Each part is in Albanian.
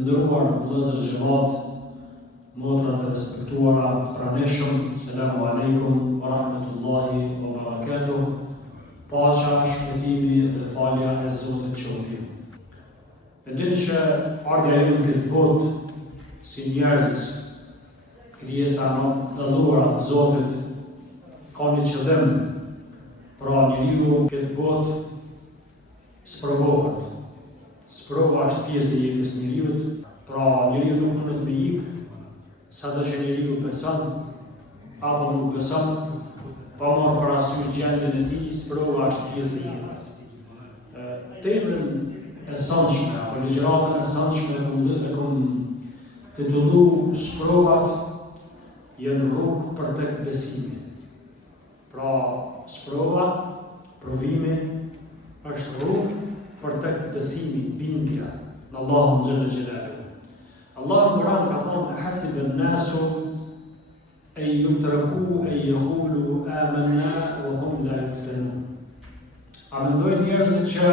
Ndëruar vëllezër xhamat, motra të respektuara, praneshëm, selamu alaikum wa rahmetullahi wa barakatuh. Paqja, shpëtimi dhe falja e Zotit qoftë ju. E dini që ardha e këtë botë si njerëz, krijesa të dalluara të Zotit, ka një qëllim, pra njeriu këtë botë sprovohet. Sprova është pjesë e jetës njeriut, pra njeriu nuk mundet me ikë, sado që njeriu beson, apo nuk beson, pa marrë parasysh gjendjen e tij, sprova është pjesë e jetës. Temën e sonshme, apo ligjëratën e sonshme e kom titullu sprovat janë rrugë për tek besimi. Pra sprova, provimi është rrugë për tek besimi, bindja në Allahun xhalla xhelaluhu. Allahu në Kur'an ka thonë: "Hasiba an-nasu an yutraku an yaqulu amanna wa hum la yuftanun." A mendojnë njerëzit që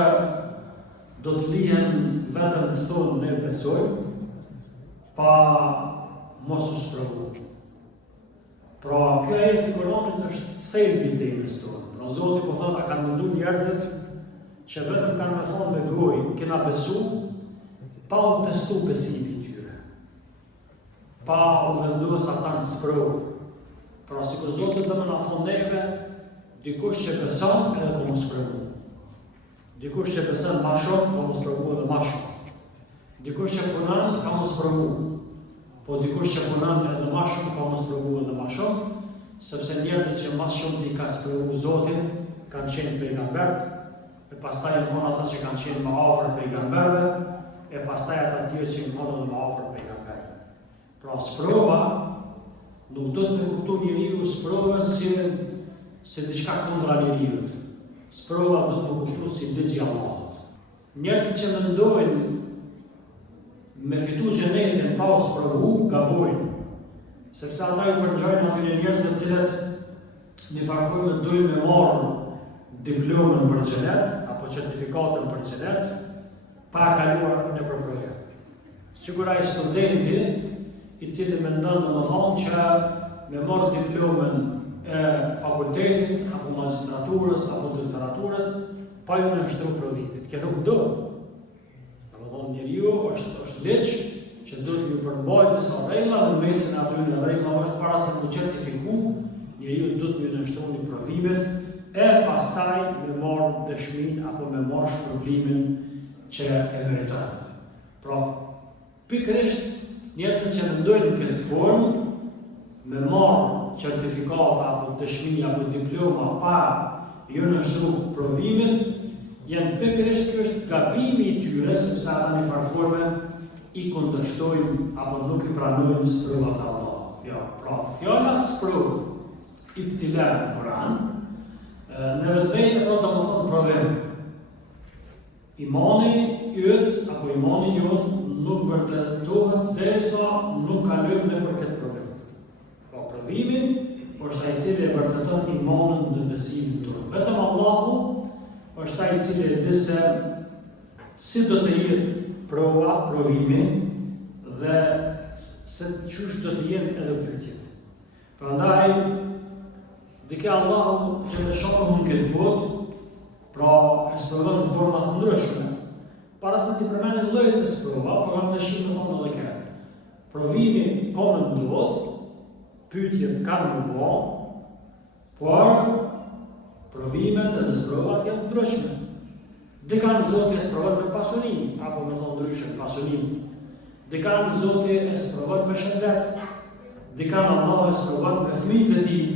do të lihen vetëm të thonë ne besojmë, pa mos u sprovu. Pra kjo ajet i Kuranit është thelbi i temës tonë. Pra Zoti po thonë, a kanë menduar njerëzit që vetëm kanë me thonë me gojë, kena besu, pa u testu besimi tyre. Pa u vendosur ata në sprovë. Pra si kur Zoti do më na thonë neve, dikush që beson edhe ka mos sprovu. Dikush që beson ma shumë, ka mos sprovu edhe ma shumë. Dikush që punon, ka mos sprovu. Po dikush që punon edhe ma shumë, ka mos sprovu edhe ma shumë, sepse njerëzit që ma shumë t'i ka sprovu Zotin, kanë qenë pejgamberët, e pastaj janë konë ata që kanë qenë më afër pejgamberëve, e pastaj ata tjerë që kanë qenë më afër pejgamberëve. Pra sprova nuk do të kuptojë njeriu sprovën si diçka kundra njeriut. Sprova do të kuptojë si ligji i Allahut. Njerëzit që mendojnë me fitu xhenetin pa u sprovu, gabojnë. Sepse ata ju përngjajnë atyre njerëzve të cilët në farë dojnë me marrë diplomën për xhenet apo certifikatën për xhenet pa kaluar në provë. Sigur ai studenti i cili mendon domethënë që me marrë diplomën e fakultetit apo magjistraturës apo doktoraturës pa ju nënshtruar provimit. Kjo nuk do. Domethënë njeriu është ligj që duhet të përmbajë disa rregulla në mesin e atyre rregullave është para se të certifiku, njeriu duhet të nënshtrojë provimet e pastaj me marrë dëshmin apo me marrë shpërblimin që e meriton. Pra, pikërisht njerëzit që mendojnë në këtë formë, me marrë certifikata apo dëshmi apo diploma pa ju nënshtruar provimet, janë pikërisht kjo është gabimi i tyre, sepse ata në farë forme i kundërshtojnë apo nuk i pranojnë sprovat e Allahut. Jo, pra fjala sprov ibtila në Kur'an në vetvete pra do më thonë provim. Imani yt apo imani jon nuk vërtetohet derisa nuk kalojmë nëpër këtë provim. Pra provimi është ai i cili e vërteton imanin dhe besimin tonë. Vetëm Allahu është ai i cili e di se si do të jetë prova, provimi dhe se çush do të jenë edhe pyetjet. Prandaj dike Allahu që në shokën në këtë botë, pra e sprovon në forma të ndryshme. Para se t'i përmenin llojet e sprova, por kam dëshirë të thonë edhe këtë. Provimi ka më ndodhë, pyetjet kanë më bë, por provimet edhe sprovat janë ndryshme. Dikani Zoti e sprovon me pasuni, apo me thonë ndryshme pasunim. Dikani Zoti e sprovon me shëndet. Dikani Allah e sprovon me fëmijët e tij.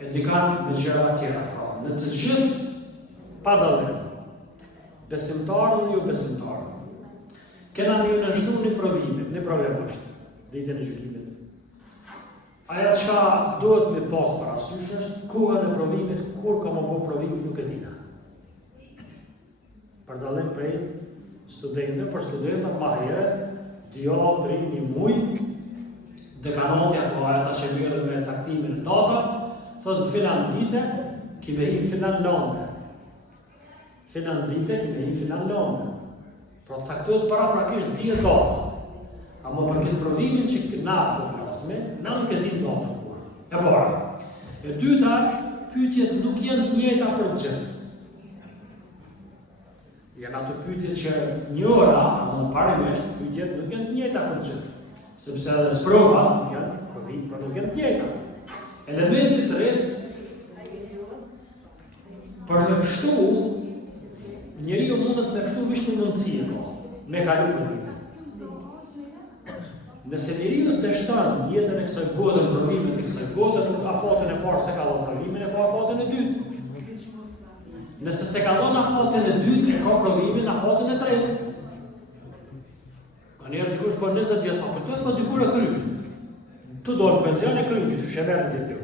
E dikan me gjëra tjera. Pra, në të gjithë pa dallim, besimtarë dhe jo besimtarë, kena një nënshtruar një provime, një problem është, ditën e gjykimit. Aja çka duhet me pas parasysh është koha në provimit, kur ka më bëu provimi nuk e dina. Për dallim prej studentëve, për studentët ma herët, 2 javë, 3, 1 muaj, dekanati apo ata që merren me caktimin e data, thotë filan dite, kime him filan lande. Filan dite, kime him filan lande. Pra caktohet para prakisht 10 data. Ama për këtë provimin që na po flasme, na nuk e dim dot kur. E para. E dyta, pyetjet nuk janë të njëjta për gjithë. Janë ato pyetjet që njëra, ama parimisht pyetjet nuk janë të njëjta për gjithë. Sepse edhe sprova janë provim, por nuk janë të njëjta. Elementi i tretë për të pështu, njeriu mundet me pështu vishë në mundësie, me kalu provime. Nëse njeriu të shton jetën e kësaj bote, provimet e kësaj bote, nuk ka fatën e parë se ka dhënë provimin, e ka fatën e dytë. Nëse se ka dhënë fatën e dytë, e ka provimin në fatën e tretë. Ka njerë dikush për 20 vjetë fakultet, po dikur e kryt. Tu do në penzion e kryt, shever në ditë.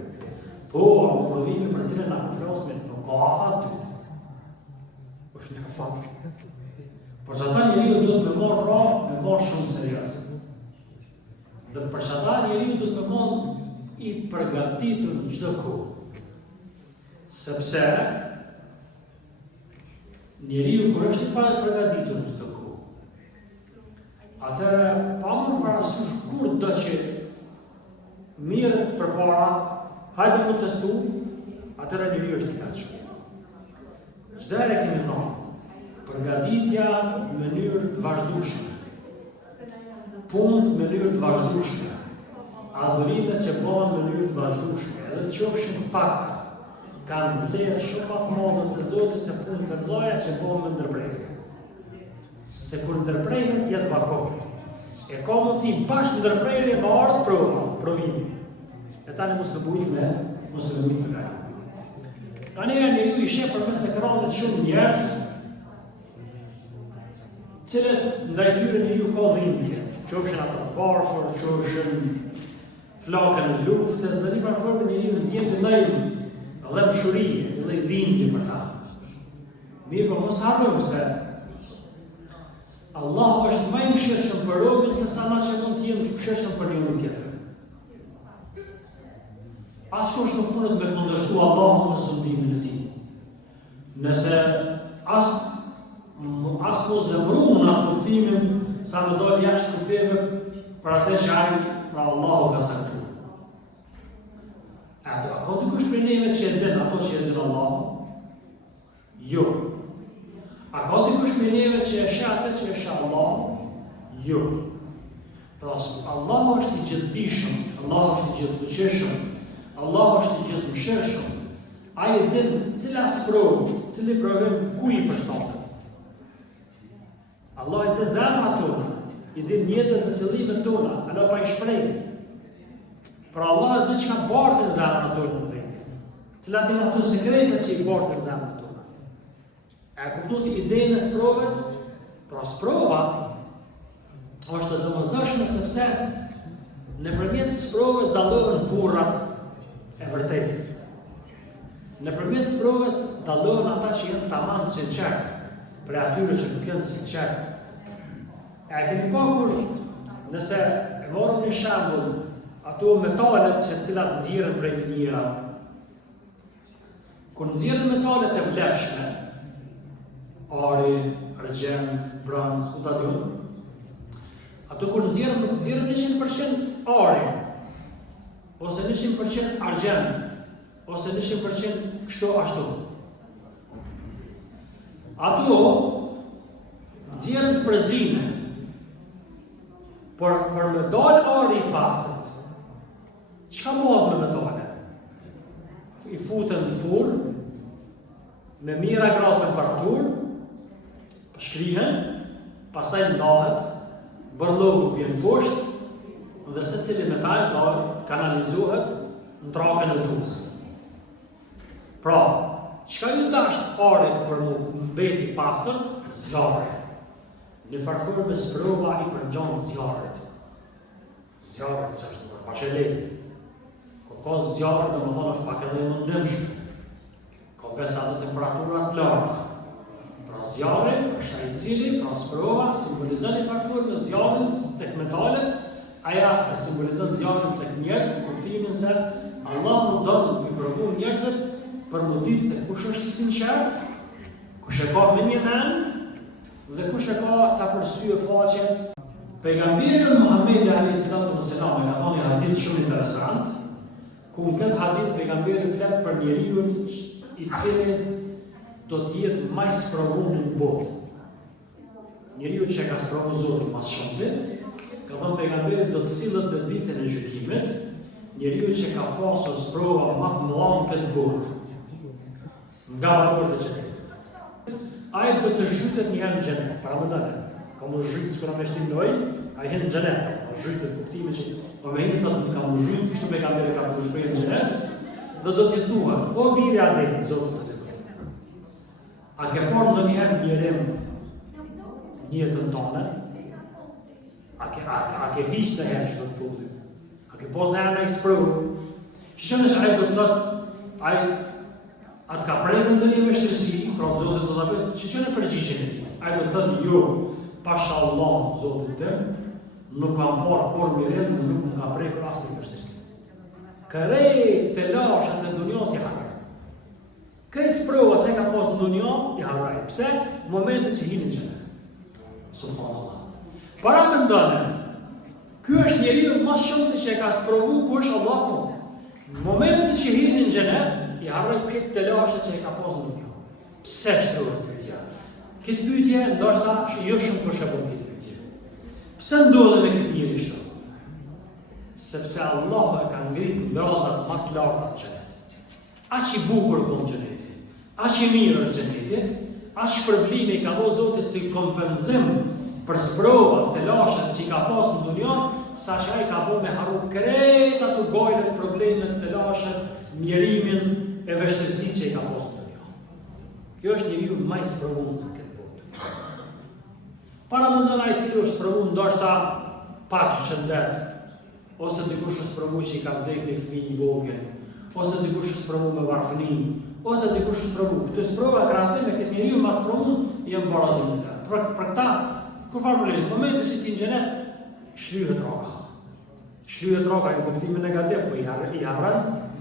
Po, ama provimi për cilën na flasme, nuk ka afat dytë. është një fakt. Por që ata njeriu do të me marë pra, me marë shumë serios. Dhe për që ata njeriu do të me marë i përgatitur në çdo kohë. Sepse njeriu kur është i përgatitur në çdo kohë, atëherë pa më parasysh kur do që mirë përpara, hajde më testu, atëherë njeriu është i gatshëm. Çdo herë kemi thonë, përgatitja në mënyrë të vazhdueshme, punë në mënyrë të vazhdueshme, adhurimet që bëhen në mënyrë të vazhdueshme, edhe të qofshin pakta, kanë vlerë shumë më të madhe të Zotit se punë të mëdha që bëhen me ndërprerje. Se kur ndërprerjet jetë vakum. E ka mundësi bashkë ndërprerje me ardhë provimi. E tani mos të bujt me gajë. Tani njeriu i sheh përmes ekranit shumë njerëz, cilët ndaj tyre njeriu ka dhimbje, qofshin ato varfër, qofshin flakën e luftës, dhe një parforme njeriu ndjen një lloj dëmshuri, një lloj dhimbje për ta. Mirë, po mos harrojmë se Allahu është më i mëshirshëm për robën se sa na që mund të jenë të mëshirshëm për njëri tjetër. Askush nuk mundet me kundërshtu Allahun në sundimin e tij. Nëse as mos zemruam në kuptimin sa më doli jashtë kufeve për atë që ai pra Allahu ka caktuar. A ka dikush prej neve që e den ato që e den Allahu? Jo. A ka dikush prej neve që e sheh atë që e sheh Allahu? Jo. Pra Allahu është i gjithdijshëm, Allahu është i gjithfuqishëm, Allahu është i gjithmëshirshëm. Ai e din cila sprovë, cili provim ku i përshtatet. Allah i din zemrat tona, i din jetën dhe qëllimet tona, ala pa i shpreh. Pra Allah e din çka bartën zemrat tona në vetë. Cilat janë ato sekretet që i bartën zemrat tona. E kuptuat idenë e sprovës? Pra sprova është domosdoshme sepse nëpërmjet sprovës dallohen burrat e vërtetë. Nëpërmjet sprovës dallohen ata që janë tamam sinqert, për atyre që nuk janë sinqert. E keni pakur, nëse e morëm një shembull, ato metalet që cilat nxirren prej minjera. Kur nxirren metalet e vlefshme, ari, argjend, bronz, ku ta diun, ato kur nxirren nuk nxirren 100% ari, ose 100% argjend, ose 100% kështu ashtu. Ato nxirren të përzime, por për me dal ari i pastër, çka bëhet me metale? I futen në furn, me mira gradë temperaturë, shkrihen, pastaj ndahet, bërllogu vjen poshtë, dhe secili metal kanalizohet në trakën e duhur. Pra, çka ju dasht arit për mu mbeti pastër? Zjarri. Në farforme me sprova i përngjon zjarrit. Zjarrit që është pak e lehtë. Ka zjarr, domethënë është pak edhe më ndëmshëm. Ka besa të temperatura të larta. Pra zjarri është ai i cili pra sprova simbolizon i farforme zjarrin tek metalet, aja e simbolizon zjarrin tek njerëzit, kuptimin se Allahu don të provu njerëzit për më ditë se kush është i sinqert, kush e ka me një mend, dhe kush e ka sa përsye faqe Pejgamberi Muhamedi alayhi salatu wassalam ka thënë një hadith shumë interesant, ku në këtë hadith pejgamberi flet për njeriu i cili do të jetë më i sprovuar në botë. Njeriu që ka sprovuar Zotin më shumë, ka thënë pejgamberi do të sillet në ditën e gjykimit, njeriu që ka pasur sprova më të mëdha në këtë botë. Nga valorët e xhenetit. Ai do të zhytet një herë në xhenet, para mendoni. Ka më zhyt kur më shtimoj, ai hen në xhenet, zhytet kuptimin që po më hinë thotë ka më zhyt, kështu pejgamberi ka më shpërë në xhenet, dhe do t'i thua, o biri Adem, Zoti do t'i thotë. A ke parë ndonjëherë mjerim në jetën tonë? A ke hiç të herë çdo të punë? A ke pas ndonjëherë në eksprovë? Shishon se ai do të thotë, ai atë ka prejnë në një vështërësi, pra Zotit do të bëjë, që që në përgjigjen e ti? Ai do të thënë, jo, pasha Allah, Zotit tëm, nuk kam parë kur mirim, nuk më ka prejnë kur asë një vështërësi. Kërejt të lashët e dunjas i haraj. Këtë sprova që ka pas në dunjas i haraj. Pse? Momentet që hinë në gjenet. Subhanallah. Para me ndone, ky është njeriu më shumë të që e ka sprovu ku është Allahu. Momentet që hinë në gjenet, i harroj këtë të lashët që e ka pasur në dunjë. Pse shtrohet pyetja? Këtë pyetje ndoshta jo shumë për shkakun këtë pyetje. Pse ndodhe me këtë njeri kështu? Sepse Allahu e ka ngritur ndërrotat më të larta të xhenetit. Aq i bukur është xheneti. Aq i mirë është xheneti. Aq shpërblimi i ka dhënë Zoti si kompenzim për sprovat të lashët që i ka pasur në dunjë, saqë ai ka bërë me harru krejt ato gojët, problemet të lashët, mjerimin e vështërsi që i ka pasur në dunjë. Kjo është njeriu më i sprovuar në këtë botë. Para mendon ai cili është sprovuar ndoshta pak shëndet, ose dikush është sprovuar që i ka vdekur një fëmijë i vogël, ose dikush është sprovuar me varfëni, ose dikush është sprovuar. Këtë sprova krahasim me këtë njeriu më sprovuar janë barazimisa. Për këta kur farë problemi, në momentin që ti në xhenet shlyhet roka. Shlyhet roka në kuptimin negativ, po i harron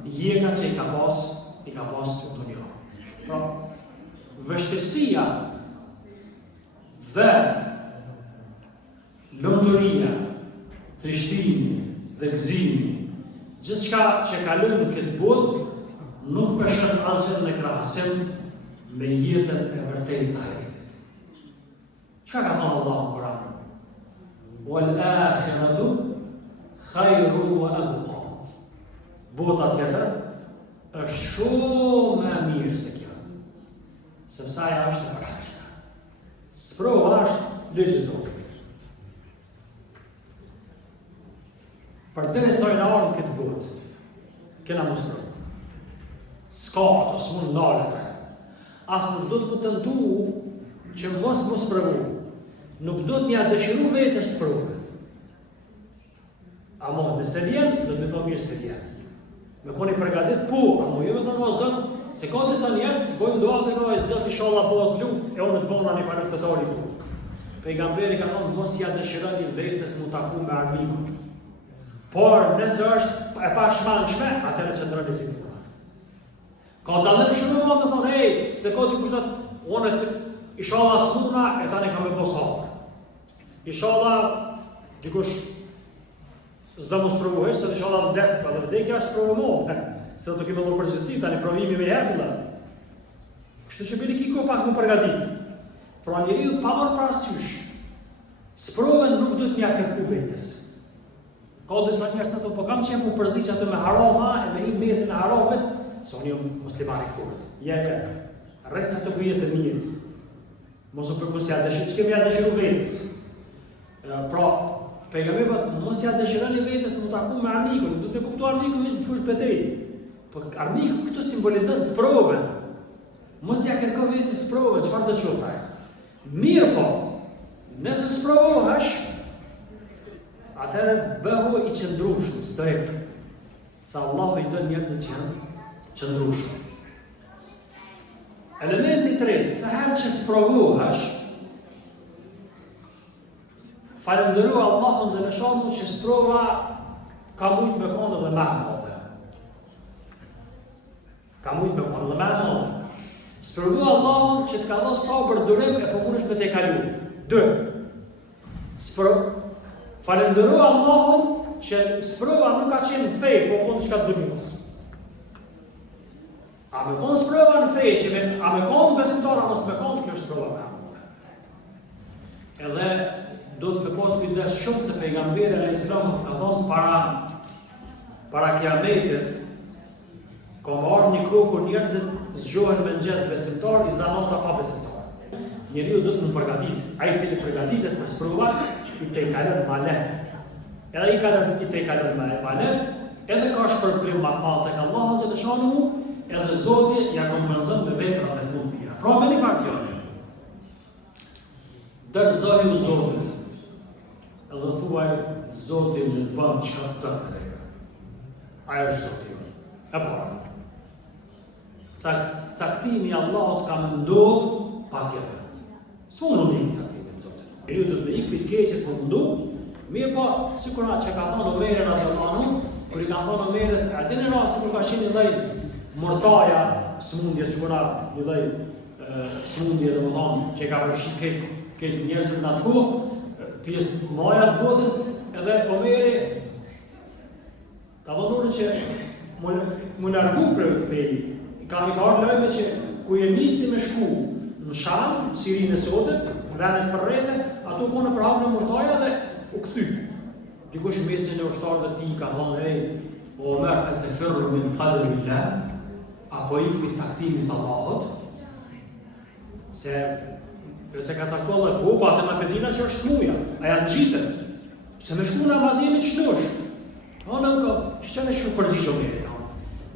jega që i ka pas të dunjë. Pra, vështirësia dhe lumturia, trishtimi dhe gëzimi, gjithçka që kalon në këtë botë nuk përshën asgjë në krahasim me jetën e vërtetë të ahiretit. Çka ka thënë Allahu në Kur'an? Wal akhiratu khayru wa abqa. Bota tjetër është shumë më mirë se kjo. Sepse ajo është e përshtatshme. Sprova është ligji i Zotit. Për të nesër në orën këtë botë, kena mos provë. S'ka ato, s'mund ndalet. As nuk do të më tentu që mos provu. Nuk do të mja dëshiru vetës provë. Amo, nëse vjen, do të më thonë mirë se vjen. Me koni përgatit, po, amo, jo me thonë o zënë, se ka disa njerës, bojnë doa dhe nojë, zëtë i sholla po atë luft, e unë të bona një farëftëtori fu. Pejgamberi ka thonë, mos ja dëshironi vetës mu taku me armikut. Por, nëse është e pa shmanshme, atëre që ndërën e si të ka dalim shumë më thonë, ej, se ka t'i kushtat, unë i sholla smuna, e tani ka me posarë. I sholla, dikush, s'do mos provu heq, të në sholla dhe desë, pra dhe vdekja është provu mo, se do të kemë në përgjësi, tani provimi me jefilla. Kështu që bili kiko pak më përgatit. Pra njeri pa mërë parasysh, s'proven nuk du të mja kërku vetës. Ka disa njerëz të po kam qenë mu përzi që atë me harama, e me i mesin e haramit, se unë jam muslimani furt. Rreth që të kujes e mirë. Mos u përkus ja dëshirë, që kemi ja dëshiru vetës. Pra, pejgamberi mos ja dëshironi vetës në taku me armikun, du të me kuptu armikun vishë të fush betej. Po armiku këtu simbolizën sprovën. Mos ja kërko vetës sprovën, çfarë do të thotë ai? Mirë po, nëse sprovohesh, atëherë bëhu i qëndrueshëm, stoj. Sa Allahu i don njerëzit që janë qëndrueshëm. Elementi i tretë, sa herë që sprovohesh, falëndëro Allahun dhe lëshonu që sprova ka mujtë me konë dhe me mëdhe. Ka mujtë me konë dhe me mëdhe. Sprovu Allahun që të ka dhënë sabër durim e po mundesh me te kalu. 2. Falenderoj Allahun që sprova nuk ka qenë fej, po konë që ka të dëmjus. A me konë sprova në fej, a me konë besimtar, a mos me konë, kjo është sprova me amore. Edhe do të me posë kujdes shumë se pejgamberi alayhis salam ka thonë para kiametit, ka marrë një kohë kur njerëzit zgjohen me mëngjes besimtar, i zanota pa besimtar. Njeriu do të më përgatit, ai i cili përgatitet për sprova, i te kalon ma lehtë. Edhe i te kalon ma lehtë, edhe ka shpërblim ma madh tek Allahu xhalla shanuhu, edhe Zoti ja kompenzon me vepra më të mira. Pra me një farë fjalë. Dërzohi u Zotit. Edhe thuaj Zoti më bën çka të të. Ai është Zoti. E para. Caktimi i Allahut ka më ndodhur patjetër. S'mund të ikë caktimi i Zotit. Ju do të ikë keqes më ndodh. Mirë po, sikur që ka thonë Omeri radhiyallahu anhu, kur i ka thonë Omerit, a dini rasti kur ka qenë një lloj mortaja, smundje sigura, një lloj smundje domethënë që ka përfshirë këtë njerëzit në atë kohë, pjesë maja të botës, edhe Omeri ka thonë që më largu prej ka ardhur lajme që ku je nisti me shku në Sham, Sirinë e Sotit, vendet përrethë, ato konë për hapën e mortaja dhe u kthy. Dikush mesin e ushtarëve të tij ka thonë, o Omer, e të firru min qadrillah, apo i për caktimit Allahut, se ka caktuar Allah, po atë Medina që është smuja, a janë gjitën, se me shku në amazimit qëtush. Që në shumë përgjishë o meri,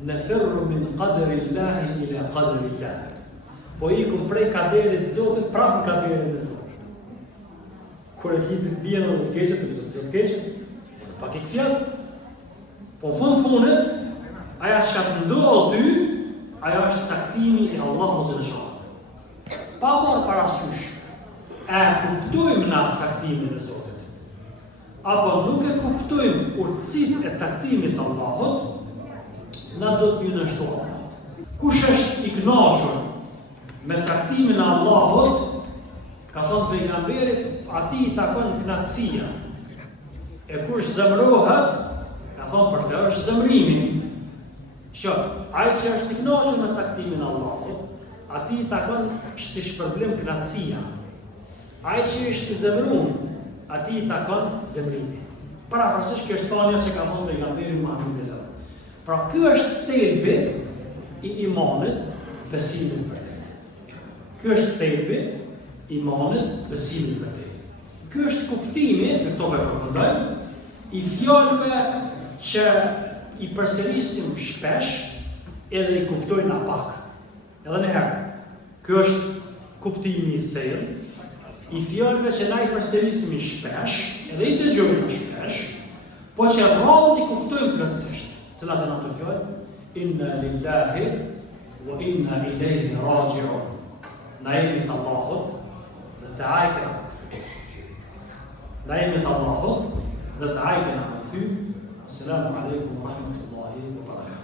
në firru min qadrillahi ila qadrillah, po i këm prej kaderit Zotit, prapë në kaderit e Zotit. Kur e kitit bjen dhe të keqet, të keqet, pak i këfjallë, po në fundit, aja që ka të ndohë ty, aja është caktimi i Allahu xhalla shanuhu. Pa marrë parasysh, e kuptojmë na caktimin e Zotit, apo nuk e kuptojmë urtësitë e caktimit të Allahut, na do të nënshtrohet. Kush është i kënaqur me caktimin e Allahut, ka thonë pejgamberi, ati i takon kënaqësia. E kush zemrohet, ka thonë për të është zemrimi. Ai që është i kënaqur me caktimin e Allahut, ati i takon si shpërblim kënaqësia. Ai që është i zemruar, ati i takon zemrimi. Parafrasisht kjo është thënia që ka thonë pejgamberi Muhamedi sallallahu alaihi wasallam. Pra ky është thelbi i imanit, besimit vërtet. Ky është thelbi i imanit, besimit vërtet. Ky është kuptimi, me këto me përfundojmë, i fjalëve që i përsërisim shpesh edhe i kuptojnë pak. Edhe në herë, ky është kuptimi i thellë, i fjalëve që na i përsërisim shpesh, edhe i dëgjojmë shpesh, po që rrallë i kuptojmë plotësisht. Cilat janë ato fjalë? Inna lillahi wa inna ilayhi raji'un. Na jemi të Allahut dhe të ai kena më kthy. Na jemi të Allahut dhe të ai kena më kthy. Assalamu alaikum wa rahmatullahi wa barakatuh.